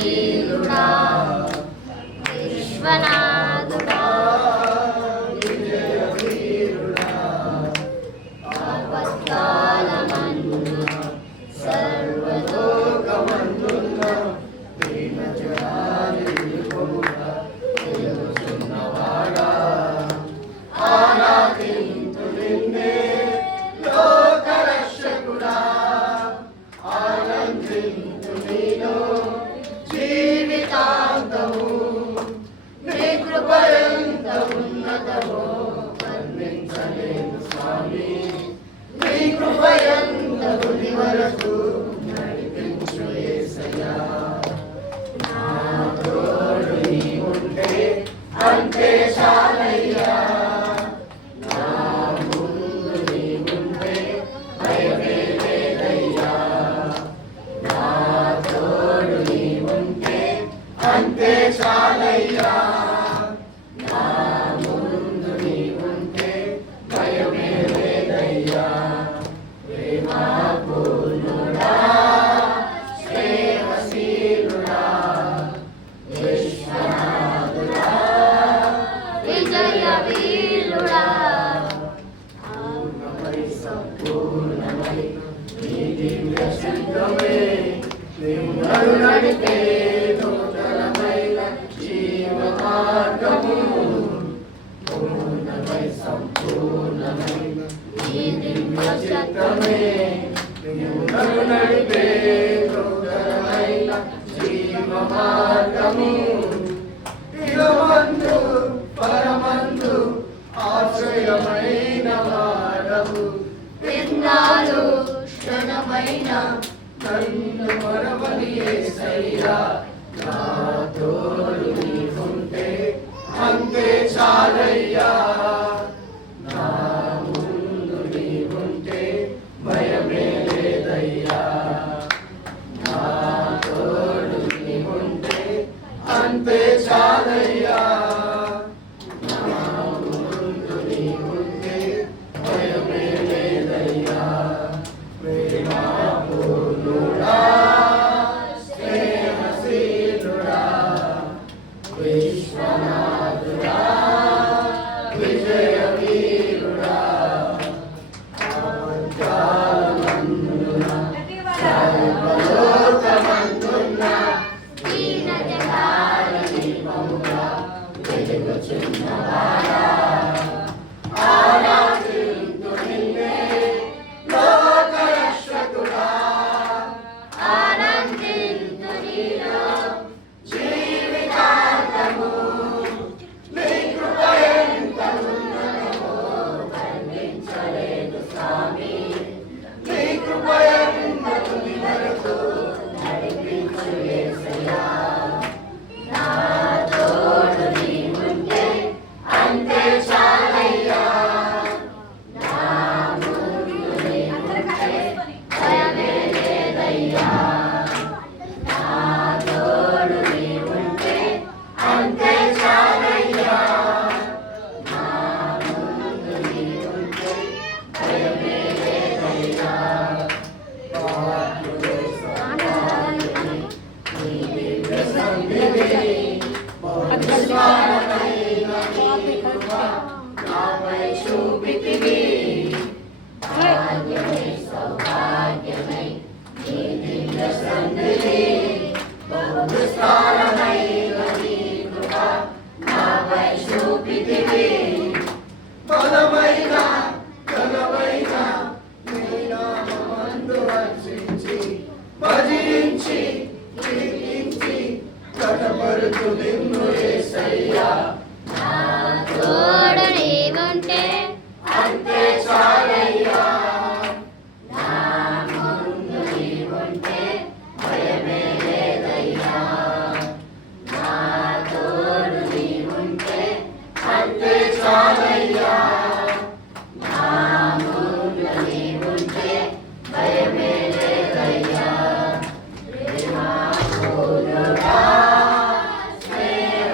వీరుడా విశ్వనాథుడా విజయ వీరుడా ఆపత్కాలమందున సర్వలోకమందున దీనజనాలి విలువముగా తెలుసున్నవాడా ఆరాధింతు నిన్నే లోకరక్షకుడా ఆనందింతు నీలో జీవితాంతము నీ కృప ఎంత ఉన్నతమో వర్ణించలేము స్వామి నీ కృప ఎంత తుది వరకు నడిపించు యేసయ్యా నా తోడు నీవుంటే అంతే చాలయ్యా నా ముందు నీవుంటే భయమే లేదయ్యా నా తోడు నీవుంటే అంతే చాలయ్యా నా ముందు నీవుంటే భయమే లేదయ్యా ప్రేమా పూర్ణుడా సేవశీలుడా విశ్వనాథుడా విజయ వీరుడా పూర్ణమై సంపూర్ణమై నీ దివ్య శబ్దమే నిన్ను నడిపే నూతనమైన జీవ మార్గము పూర్ణమై సంపూర్ణమైన నీ దివ్య చిత్తమే నిన్ను నడిపే నూతనమైన జీవ మార్గము ఇలమందు పరమందు ఆశ్రయమైన వాడవు విన్నాలు క్షణమైన నన్ను మరవని యేసయ్యా నా తోడు నీవుంటే అంతే చాలయ్యా నా ముందు నీవుంటే భయమే లేదయ్యా నా తోడు నీవుంటే అంతే చాలయ్యా నా ముందు నీవుంటే భయమే లేదయ్యా ప్రేమా పూర్ణుడా స్నేహశీలుడా విశ్వనాథుడా విజయ వీరుడా ఆపత్కాలమందున సర్వలోకమందున దీనజనాలి దీపముగా వెలుగుచున్నవాడా ఆరాధింతు నిన్నే లోకరక్షకుడా ఆనందింతు నీలో జీవితాంతము నీ కృప ఎంత ఉన్నతమో వర్ణించలేదు స్వామి నీ కృప ఎంత తుది వరకు నడిపించు యేసయ్యా నా తోడు నీవుంటే అంతే చాలయ్యా నా ముందు నీవుంటే భయమే లేదయ్యా నా తోడు నీవుంటే అంతే చాలయ్యా నా ముందు నీవుంటే భయమే లేదయ్యా పాత్రుడే సహాయని నీ దివ్య సన్నిధి బహుస్వారమైన నీ కృప నాపై చూపితివి భాగ్యమై సౌభాగ్యమై నీ దివ్య సన్నిధి బహుస్వారమైన నీ కృప నాపై చూపితివి బలమైన ఘనమైన నీ నామమందు హర్షించి భజించి కీర్తించి కనపరుచు నిన్ను యేసయ్యా నా తోడు నీవుంటే అంతే చాలయ్యా నా ముందు నీవుంటే భయమే లేదయ్యా నా తోడు నీవుంటే అంతే చాలయ్యా నా ముందు నీవుంటే భయమే లేదయ్యా ప్రేమా పూర్ణుడా స్నేహ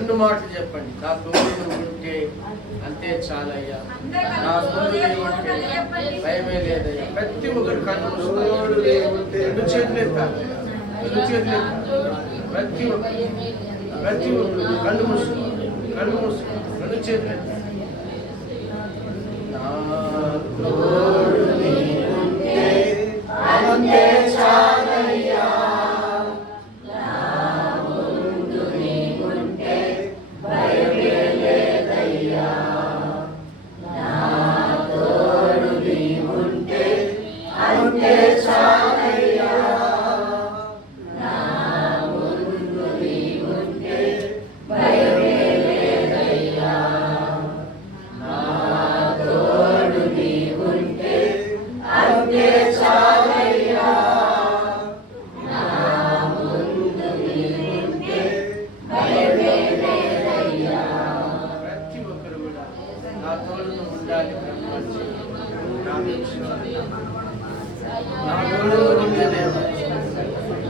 రెండు మాటలు చెప్పండి. నా తోడు నువ్వు ఉంటే అంతే చాలయ్యా, నా తోడు నీవు ఉంటే భయమే లేదయ్యా. ప్రతి ఒక్కరు కళ్ళు మూసుకోండి. రెండు చేతులు ఎత్తాలి, రెండు చేతులు ఎత్తాలి. ప్రతి ఒక్కరు కళ్ళు మూసుకోండి, కళ్ళు మూసుకోండి, రెండు చేతులు ఎత్తాలి. నా తోడు నీవు ఉంటే అంతే చాలయ్యా,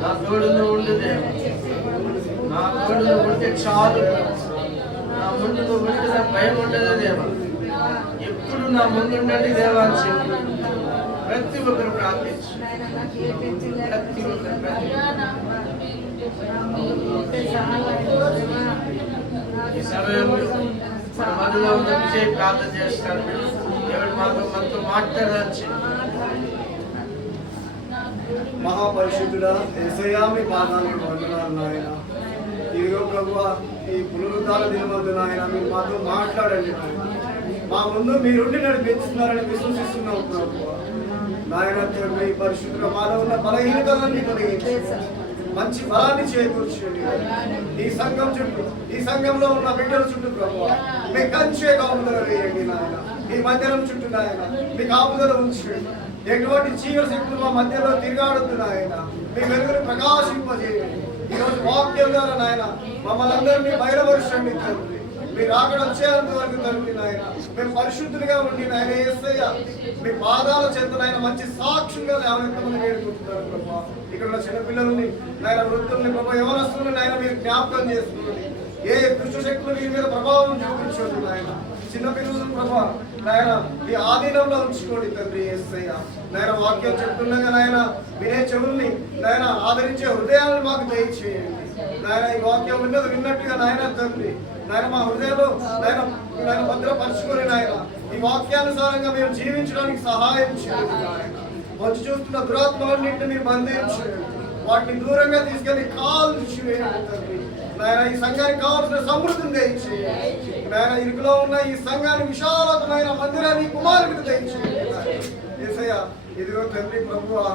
నా తోడును ఉండదే, నా తోడును ఉంటే చాలు. నా ముందు నువ్వు ఉంటే నాకు భయం ఉండదు దేవా. ఎప్పుడు నా ముందు ఉండండి దేవా అని చెప్పి ప్రతి ఒక్కరు ప్రార్థించు. ప్రతి ఒక్కరు ఈ సమయంలో మన మనలో ఉన్న విజయ ప్రార్థన చేస్తాను. ఎవరు మనతో మాట్లాడాల్సి. మహాపరిశుద్ధుడా యేసయ్యా, మీ పాదాలకు వందనాలు నాయన. ఇదిగో ప్రభువా, ఈ పునరుద్ధాన దినమందు నాయన మీరు మాతో మాట్లాడండి నాయన. మా ముందు మీరుండి నడిపిస్తున్నారని విశ్వసిస్తున్నాం ప్రభువా. నాయన తండ్రి పరిశుద్ధుగా మాలో ఉన్న బలహీనతలన్నీ తొలగించి మంచి బలాన్ని చేకూర్చండి. ఈ సంఘం చుట్టూ, ఈ సంఘంలో ఉన్న బిడ్డల చుట్టూ ప్రభువా మీ కంచే కాపుదల వేయండి నాయన. ఈ మందిరం చుట్టూ నాయన మీ కాపుదల ఉంచండి. ఎటువంటి చీకటి శక్తులు మా మధ్యలో తిరగాడుతు నాయన మీ వెలుగును ప్రకాశింపజేయండి. ఈరోజు వాక్యం ద్వారా నాయన మమ్మల్ని అందరినీ బయలుపరచండి తండ్రి. మీరు అక్కడ వచ్చేంత వరకు తండ్రి నాయన మేము పరిశుద్ధులుగా ఉండి నాయన యేసయ్య మీ పాదాల చెంత నాయన మంచి సాక్షులుగా లేవనెత్తమని వేడుకుంటున్నారు ప్రభా. ఇక్కడ ఉన్న చిన్నపిల్లలని నాయన వృద్ధుల్ని ప్రభా యవనస్తుల్ని నాయన మీరు జ్ఞాపకం చేసుకుని ఏ దుష్ట శక్తులు మీ మీద ప్రభావం చూపించండి నాయన. చిన్నపిల్లలను ప్రభా నాయన మీ ఆధీనంలో ఉంచుకోండి తండ్రి యేసయ్య. నాయన వాక్యం చెప్తుండగా నాయన వినే చెవుల్ని నాయన ఆదరించే హృదయాలను మాకు దయచేయండి నాయన. ఈ వాక్యం విన్నట్టుగా నాయన తండ్రి నాయన మా హృదయంలో నాయన నాయన భద్రపరుచుకొని నాయన ఈ వాక్యానుసారంగా మేము జీవించడానికి సహాయం చేయండి నాయన. వచ్చి చూస్తున్న దురాత్మలన్నింటినీ మీరు బంధించండి, వాటిని దూరంగా తీసుకెళ్లి కాలు చేయండి తండ్రి నాయన. ఈ సంఘానికి కావాల్సిన సమృద్ధిని దయచేయండి నాయన. ఇరుకులో ఉన్న ఈ సంఘాన్ని విశాలమైన మందిరాన్ని కుమారుడికి దయచేయండి యేసయ్య. ఇదిగో తండ్రి ప్రభువా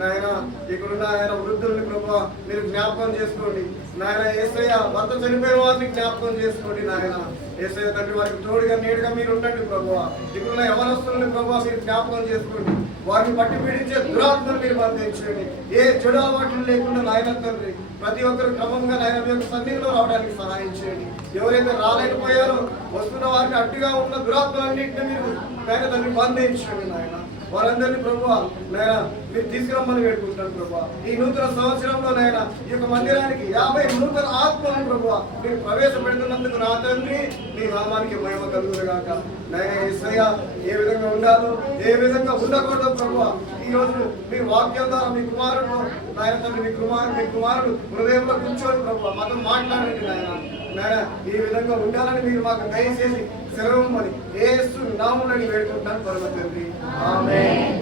నాయన ఇక్కడున్న ఆయన వృద్ధుల్ని ప్రభువా మీరు జ్ఞాపకం చేసుకోండి నాయన. యేసయ్య భర్త చనిపోయిన వారిని జ్ఞాపకం చేసుకోండి నాయన. యేసయ్య తండ్రి వారికి తోడుగా నీడుగా మీరు ఉండండి ప్రభువా. ఇక్కడున్న యవనస్తుల్ని ప్రభువా మీరు జ్ఞాపకం చేసుకోండి. వారిని పట్టి పీడించే దురాత్మను మీరు బంధించండి. ఏ చెడు అలవాట్లు లేకుండా నాయన తండ్రి ప్రతి ఒక్కరు క్రమంగా నాయన మీ యొక్క సన్నిధిలో రావడానికి సహాయం చేయండి. ఎవరైతే రాలేకపోయారో వస్తున్న వారిని అడ్డుగా ఉన్న దురాత్మలన్నింటినీ మీరు నాయన తండ్రి బంధించండి నాయన. వారందరినీ ప్రభువా నాయన మీరు తీసుకురమ్మని వేడుకుంటున్నాను ప్రభువా. ఈ నూతన సంవత్సరంలో నాయన ఈ యొక్క మందిరానికి 50 నూతన ఆత్మలను ప్రభువా మీరు ప్రవేశపెడుతున్నందుకు నా తండ్రి మీ నామానికి మహిమ కలుగునుగాక నాయన. యేసయ్య ఏ విధంగా ఉండాలో ఏ విధంగా ఉండకూడదో ప్రభువా ఈ రోజు మీ వాక్యం ద్వారా మీ కుమారుడు నాయన తండ్రి మీ కుమారుడు హృదయంలో కూర్చొని ప్రభువా మాతో మాట్లాడండి నాయన. నాయన ఈ విధంగా ఉండాలని మీరు మాకు దయచేసి సెలవుమని యేసు నామములో వేడుకుంటున్నాను పరమ తండ్రి. ఆమేన్.